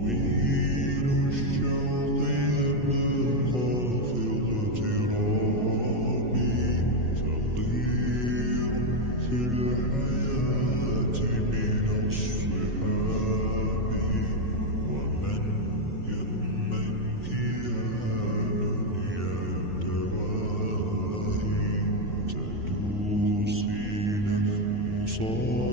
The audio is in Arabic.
طويل الشوق يبقى في اغترابي، فقير في الحياة من الصحاب، ومن يأمن كيان دنيا الدواهي تدوصي نفسا